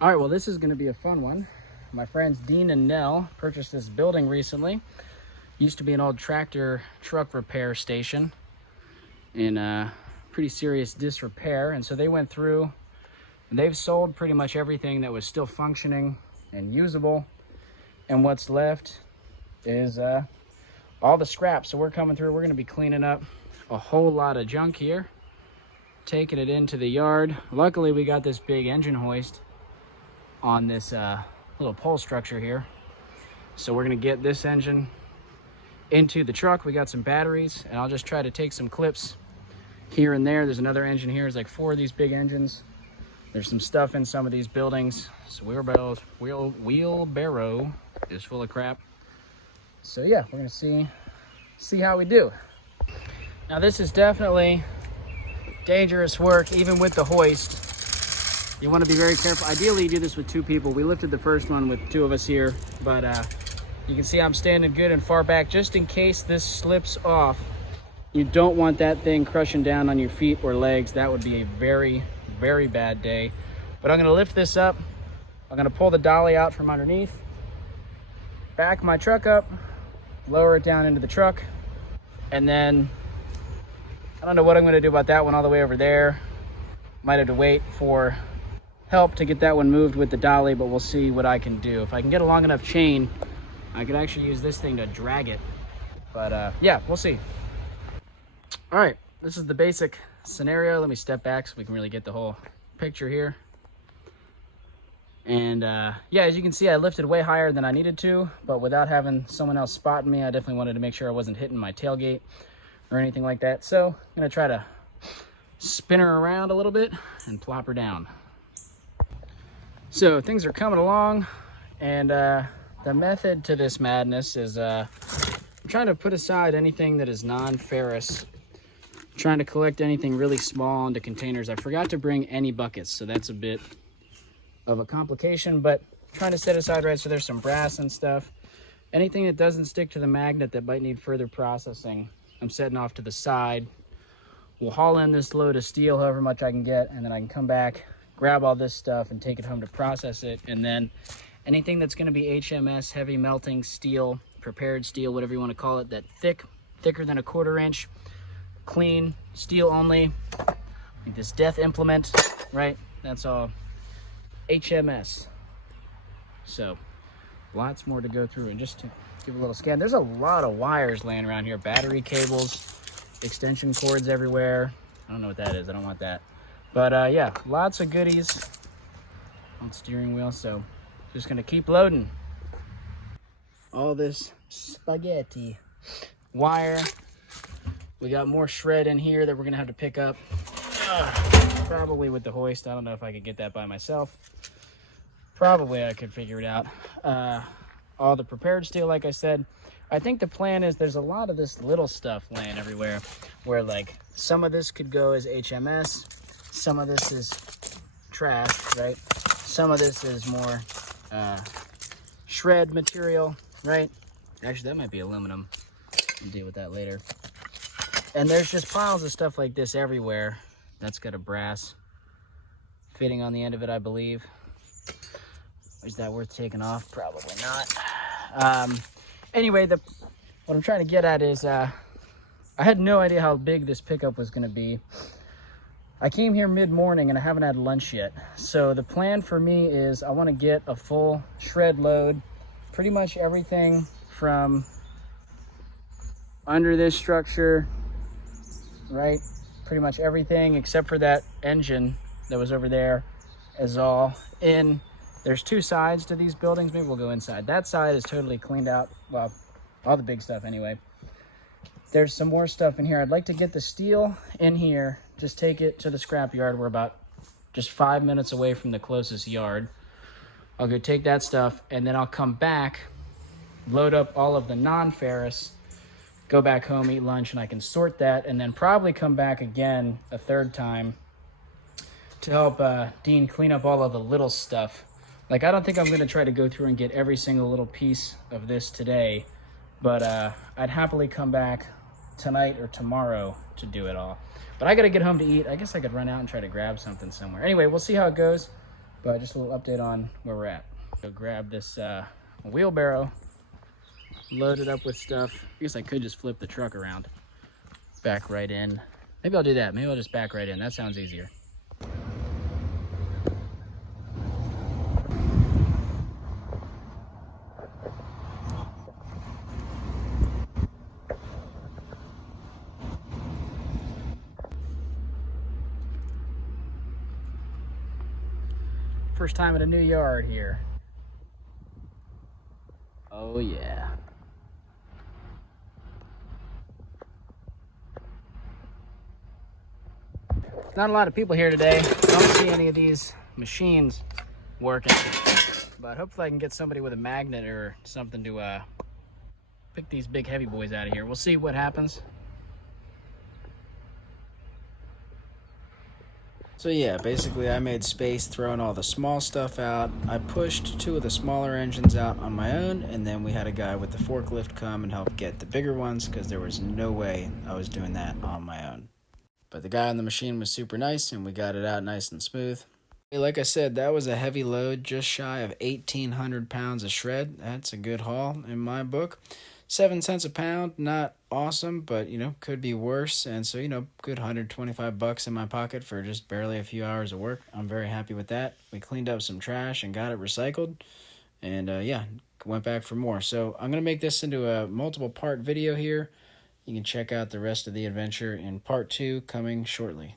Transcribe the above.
All right, well, this is going to be a fun one. My friends Dean and Nell purchased this building recently. Used to be an old tractor truck repair station in pretty serious disrepair. And so they went through and they've sold pretty much everything that was still functioning and usable. And what's left is all the scraps. So we're coming through, we're going to be cleaning up a whole lot of junk here, taking it into the yard. Luckily, we got this big engine hoist on this little pole structure here. So we're gonna get this engine into the truck. We got some batteries, and I'll just try to take some clips here and there. There's another engine here. There's like 4 of these big engines. There's some stuff in some of these buildings. So wheelbarrow is full of crap. So yeah, we're gonna see how we do. Now this is definitely dangerous work, even with the hoist. You want to be very careful. Ideally, you do this with 2 people. We lifted the first one with 2 of us here, but you can see I'm standing good and far back just in case this slips off. You don't want that thing crushing down on your feet or legs. That would be a very, very bad day. But I'm going to lift this up. I'm going to pull the dolly out from underneath, back my truck up, lower it down into the truck, and then I don't know what I'm going to do about that one all the way over there. Might have to wait for help to get that one moved with the dolly, but we'll see what I can do. If I can get a long enough chain, I could actually use this thing to drag it. But yeah, we'll see. All right, this is the basic scenario. Let me step back so we can really get the whole picture here. And yeah, as you can see, I lifted way higher than I needed to, but without having someone else spotting me, I definitely wanted to make sure I wasn't hitting my tailgate or anything like that. So I'm gonna try to spin her around a little bit and plop her down. So things are coming along, and the method to this madness is I'm trying to put aside anything that is non-ferrous, trying to collect anything really small into containers. I forgot to bring any buckets, so that's a bit of a complication, but trying to set aside, right, so there's some brass and stuff. Anything that doesn't stick to the magnet that might need further processing, I'm setting off to the side. We'll haul in this load of steel, however much I can get, and then I can come back, grab all this stuff and take it home to process it. And then anything that's going to be HMS, heavy melting steel, prepared steel, whatever you want to call it, that thicker than a 1/4 inch, clean steel only, like this death implement, right? That's all HMS. So lots more to go through, and just to give a little scan, there's a lot of wires laying around here, battery cables, extension cords everywhere. I don't know what that is. I don't want that. But yeah, lots of goodies on steering wheel. So just gonna keep loading all this spaghetti wire. We got more shred in here that we're gonna have to pick up, probably with the hoist. I don't know if I could get that by myself. Probably I could figure it out. All the prepared steel, like I said. I think the plan is there's a lot of this little stuff laying everywhere where like some of this could go as HMS, some of this is trash, right? Some of this is more shred material, right? Actually, that might be aluminum. We'll deal with that later. And there's just piles of stuff like this everywhere. That's got a brass fitting on the end of it, I believe. Is that worth taking off? Probably not. Anyway, what I'm trying to get at is I had no idea how big this pickup was going to be. I came here mid-morning and I haven't had lunch yet. So the plan for me is I want to get a full shred load, pretty much everything from under this structure, right? Pretty much everything except for that engine that was over there is all in. There's 2 sides to these buildings. Maybe we'll go inside. That side is totally cleaned out. Well, all the big stuff anyway. There's some more stuff in here. I'd like to get the steel in here, just take it to the scrapyard. We're about just 5 minutes away from the closest yard. I'll go take that stuff, and then I'll come back, load up all of the non-ferrous, go back home, eat lunch, and I can sort that, and then probably come back again a 3rd time to help Dean clean up all of the little stuff. Like, I don't think I'm going to try to go through and get every single little piece of this today, but I'd happily come back tonight or tomorrow to do it all. But I got to get home to eat. I guess I could run out and try to grab something somewhere. Anyway, we'll see how it goes. But just a little update on where we're at. Go grab this wheelbarrow, load it up with stuff. I guess I could just flip the truck around, back right in. Maybe I'll do that. Maybe I'll just back right in. That sounds easier. First time at a new yard here. Oh yeah. Not a lot of people here today. I don't see any of these machines working, but hopefully I can get somebody with a magnet or something to pick these big heavy boys out of here. We'll see what happens. So yeah, basically I made space throwing all the small stuff out. I pushed 2 of the smaller engines out on my own, and then we had a guy with the forklift come and help get the bigger ones because there was no way I was doing that on my own. But the guy on the machine was super nice, and we got it out nice and smooth. Like I said, that was a heavy load, just shy of 1,800 pounds of shred. That's a good haul in my book. 7 cents a pound, not awesome, but, could be worse. And so, good $125 in my pocket for just barely a few hours of work. I'm very happy with that. We cleaned up some trash and got it recycled. And, went back for more. So I'm going to make this into a multiple part video here. You can check out the rest of the adventure in part 2 coming shortly.